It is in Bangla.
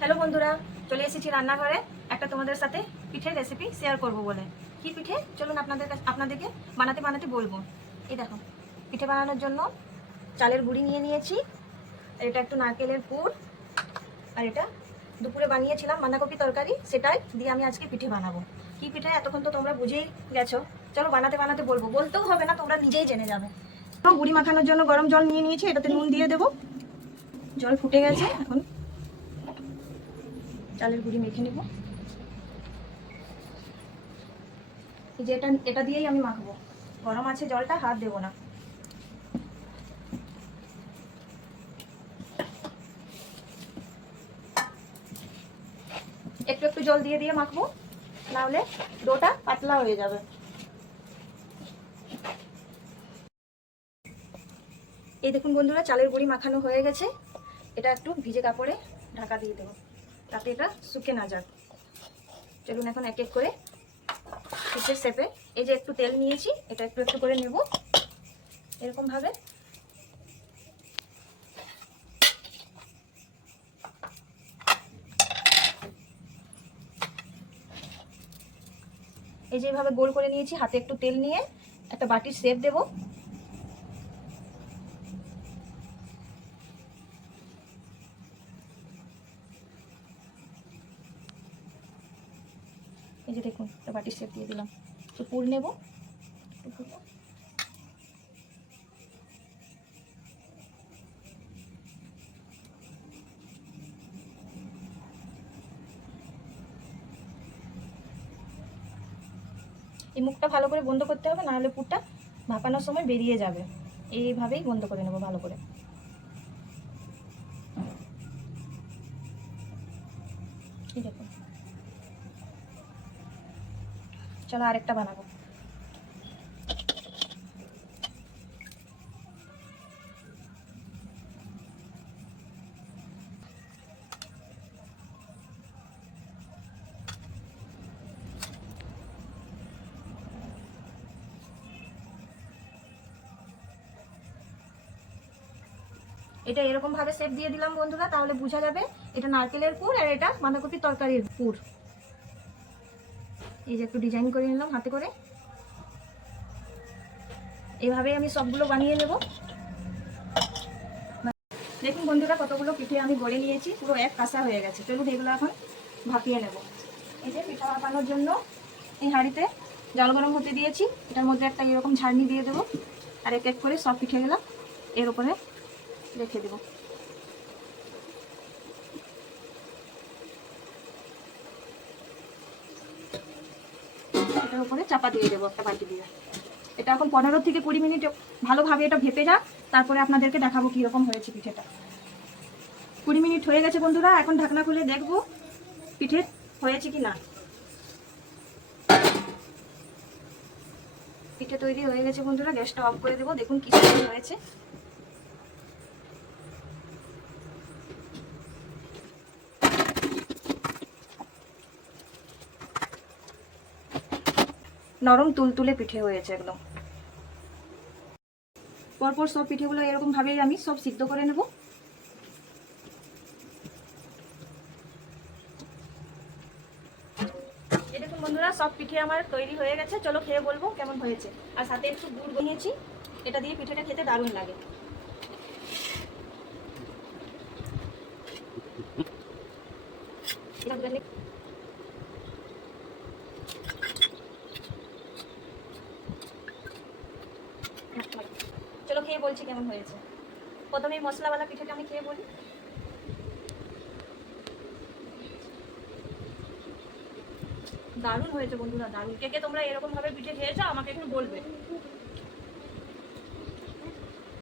হ্যালো বন্ধুরা, চলে এসেছি রান্নাঘরে একটা তোমাদের সাথে পিঠের রেসিপি শেয়ার করব বলে। কি পিঠে চলুন আপনাদেরকে বানাতে বানাতে বলবো। এই দেখো, পিঠে বানানোর জন্য চালের গুঁড়ি নিয়ে নিয়েছি, আর এটা একটু নারকেলের পুর, আর এটা দুপুরে বানিয়েছিলাম বাঁধাকপি তরকারি, সেটাই দিয়ে আমি আজকে পিঠে বানাবো। কি পিঠে এতক্ষণ তো তোমরা বুঝেই গেছো, চলো বানাতে বানাতে বলবো, বলতেও হবে না, তোমরা নিজেই জেনে যাবে। গুঁড়ি মাখানোর জন্য গরম জল নিয়ে নিয়েছি, এটাতে নুন দিয়ে দেবো। জল ফুটে গেছে, এখন চালের গুঁড়ি মেখে নেব। এই যে এটা দিয়েই আমি মাখবো, গরম আছে জলটা, হাত দেবো না। একটু একটু জল দিয়ে দিয়ে মাখবো, নাহলে ডোটা পাতলা হয়ে যাবে। এই দেখুন বন্ধুরা, চালের গুঁড়ি মাখানো হয়ে গেছে। এটা একটু ভিজে কাপড়ে ঢাকা দিয়ে দেবো, তাতে এটা শুকে না যাক। চলুন এখন এক এক করে পিঠের শেপে, এই যে একটু তেল নিয়েছি, এটা একটু একটু করে নেব এরকম ভাবে। এই যেভাবে গোল করে নিয়েছি, হাতে একটু তেল নিয়ে একটা বাটির শেপ দেব। এই যে দেখুন, একটা বাটির শেপ দিয়ে দিলাম। একটু পুর নেব, এই মুখটা ভালো করে বন্ধ করতে হবে, নাহলে পুরটা ভাপানোর সময় বেরিয়ে যাবে। এইভাবেই বন্ধ করে নেব ভালো করে। এই দেখুন, চলো আরেকটা বানাবো। এটা এরকম ভাবে শেপ দিয়ে দিলাম বন্ধুরা, তাহলে বোঝা যাবে এটা নারকেলের পুর আর এটা বাঁধাকপির তরকারির পুর। এই যে একটু ডিজাইন করে নিলাম হাতে করে, এইভাবেই আমি সবগুলো বানিয়ে নেব। দেখুন বন্ধুরা, কতগুলো পিঠে আমি গড়ে নিয়েছি, পুরো এক কাঁসা হয়ে গেছে। চলুন এগুলো এখন ভাপিয়ে নেব। এই যে পিঠা ভাপানোর জন্য এই হাঁড়িতে জল গরম হতে দিয়েছি, এটার মধ্যে একটা এরকম ঝাড়নি দিয়ে দেবো, আর এক এক করে সব পিঠেগুলো এর উপরে রেখে দেবো। এটার উপরে চাপা দিয়ে দেবো একটা বাটি দিয়ে। এটা এখন 15 থেকে 20 মিনিট ভালোভাবে এটা ভেপে যাক, তারপরে আপনাদেরকে দেখাবো কীরকম হয়েছে পিঠেটা। 20 মিনিট হয়ে গেছে বন্ধুরা, এখন ঢাকনা খুলে দেখবো পিঠে হয়েছে কি না। পিঠে তৈরি হয়ে গেছে বন্ধুরা, গ্যাসটা অফ করে দেবো। দেখুন কি সুন্দর হয়েছে। নরম তুলতুলে পিঠে হয়েছে একদম। পরপর সব পিঠেগুলো এরকম ভাবেই আমি সব সিদ্ধ করে নেব। এই দেখুন বন্ধুরা, সব পিঠে আমার তৈরি হয়ে গেছে। চলো খেয়ে বলবো কেমন হয়েছে। আর সাথে একটু গুড় বানিয়েছি, এটা দিয়ে পিঠেটা খেতে দারুণ লাগে। চলো খেয়ে বলছি কেমন হয়েছে। প্রথমে এই মশলাওয়ালা পিঠেটা আমি খেয়ে বলি। দারুণ হয়েছে বন্ধুরা, দারুণ। কে কে তোমরা এরকম ভাবে পিঠে খেয়েছো আমাকে একটু বলবে।